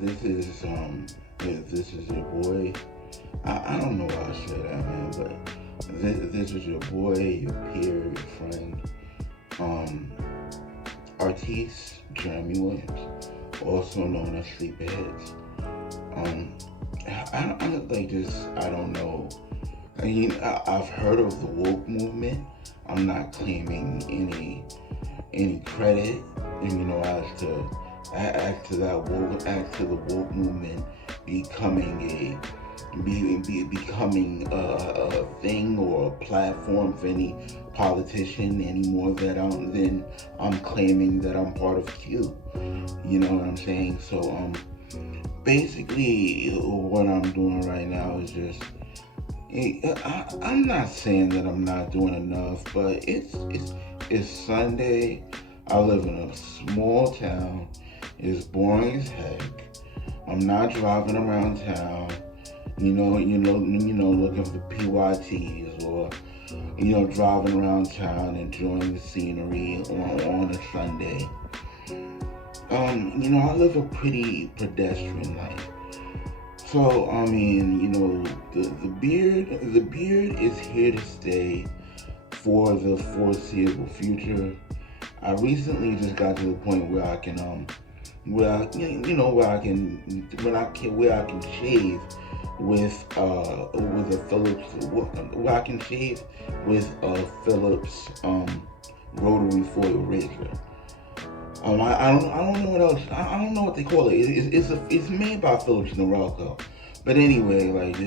This is this is your boy. I don't know why I said that, man, but this is your boy, your peer, your friend, um, artiste Jeremy Williams, also known as Sleepyheads. Um, I don't like this. I don't know. I mean, I've heard of the woke movement. I'm not claiming any credit, and as to that woke, as to the woke movement becoming becoming a thing or a platform for any politician anymore than I'm claiming that I'm part of Q. You know what I'm saying? So basically what I'm doing right now is just I'm not saying that I'm not doing enough, but it's Sunday. I live in a small town. It's boring as heck. I'm not driving around town, looking for PYTs or, driving around town enjoying the scenery on a Sunday. I live a pretty pedestrian life. So I mean, the beard is here to stay for the foreseeable future. I recently just got to the point where I can where I can shave with a Phillips, where I can shave with a Phillips rotary foil razor. I don't know what else. I don't know what they call it. It's made by Philips Norelco. But anyway, like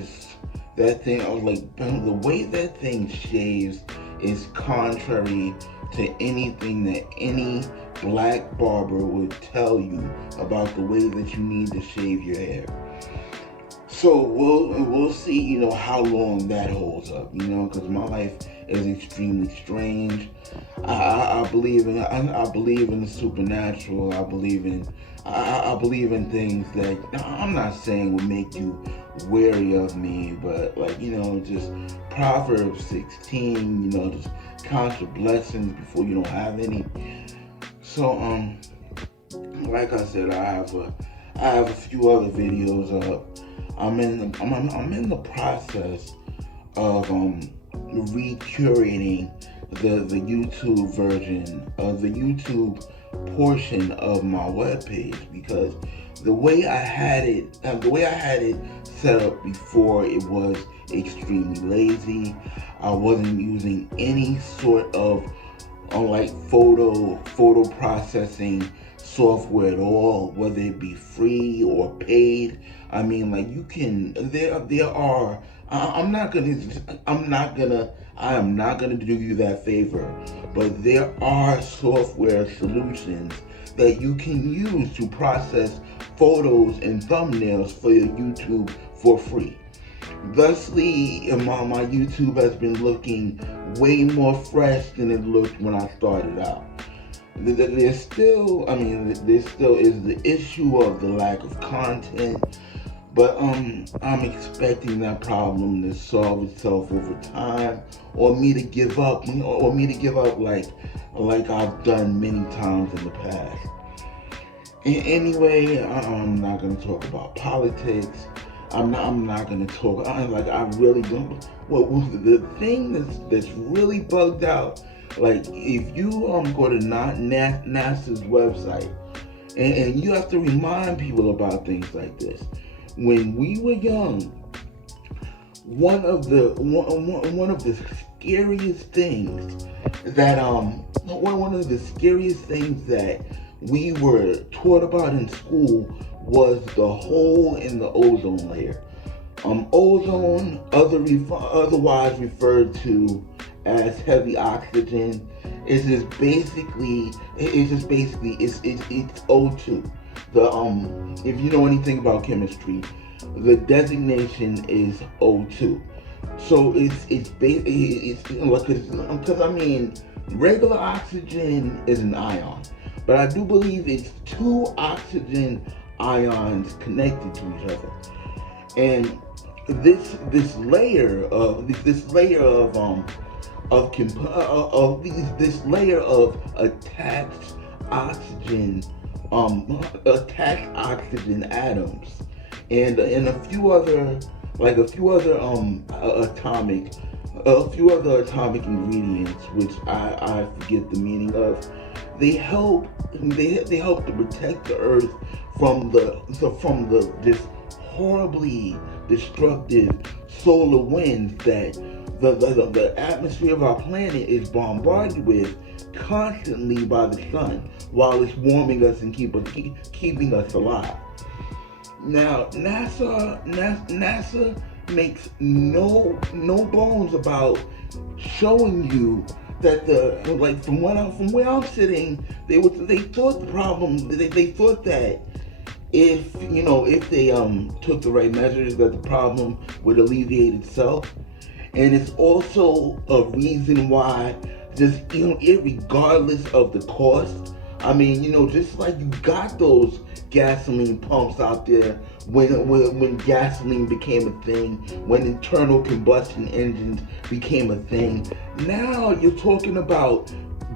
that thing, I was like, the way that thing shaves is contrary to anything that any black barber would tell you about the way that you need to shave your hair. So we'll see, how long that holds up, because my life is extremely strange. I believe in the supernatural. I believe in things that I'm not saying would make you wary of me, but just Proverbs 16, just count your blessings before you don't have any. So like I said, I have a few other videos up. I'm in the process of recurating the YouTube version of the YouTube portion of my webpage, because the way I had it set up before, it was extremely lazy. I wasn't using any sort of photo processing software at all, whether it be free or paid. I mean, you can. There are. I am not gonna do you that favor, but there are software solutions that you can use to process photos and thumbnails for your YouTube for free. Thusly, my YouTube has been looking way more fresh than it looked when I started out. There still is the issue of the lack of content, but I'm expecting that problem to solve itself over time, or me to give up, like I've done many times in the past. Anyway, I'm not gonna talk about politics. I'm not gonna talk. I really don't. Well, the thing that's really bugged out, if you go to NASA's website, and you have to remind people about things like this. When we were young, one of the scariest things that one of the scariest things that we were taught about in school was the hole in the ozone layer. Ozone, otherwise referred to as heavy oxygen, is just basically it's O2. If you know anything about chemistry, the designation is O2. So it's because I mean, regular oxygen is an ion, but I do believe it's two oxygen ions connected to each other, and this layer of attached oxygen attached oxygen atoms, and a few other atomic ingredients, which I forget the meaning of. They help to protect the Earth from the this horribly destructive solar winds that the atmosphere of our planet is bombarded with constantly by the sun while it's warming us and keeping us alive. Now, NASA makes no bones about showing you that from where I'm sitting, they thought the problem they thought that if they took the right measures, that the problem would alleviate itself. And it's also a reason why, just irregardless of the cost. I mean, just like you got those gasoline pumps out there when gasoline became a thing, when internal combustion engines became a thing. Now you're talking about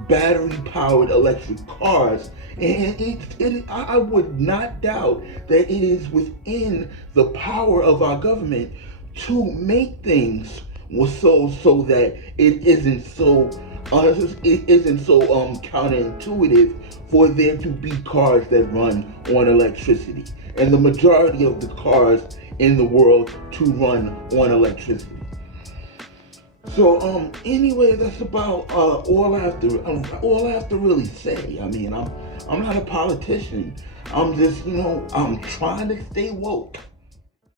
battery-powered electric cars, and I would not doubt that it is within the power of our government to make things so that it isn't so counterintuitive for there to be cars that run on electricity, and the majority of the cars in the world to run on electricity. So anyway, that's about all I have to really say. I mean, I'm not a politician. I'm just I'm trying to stay woke.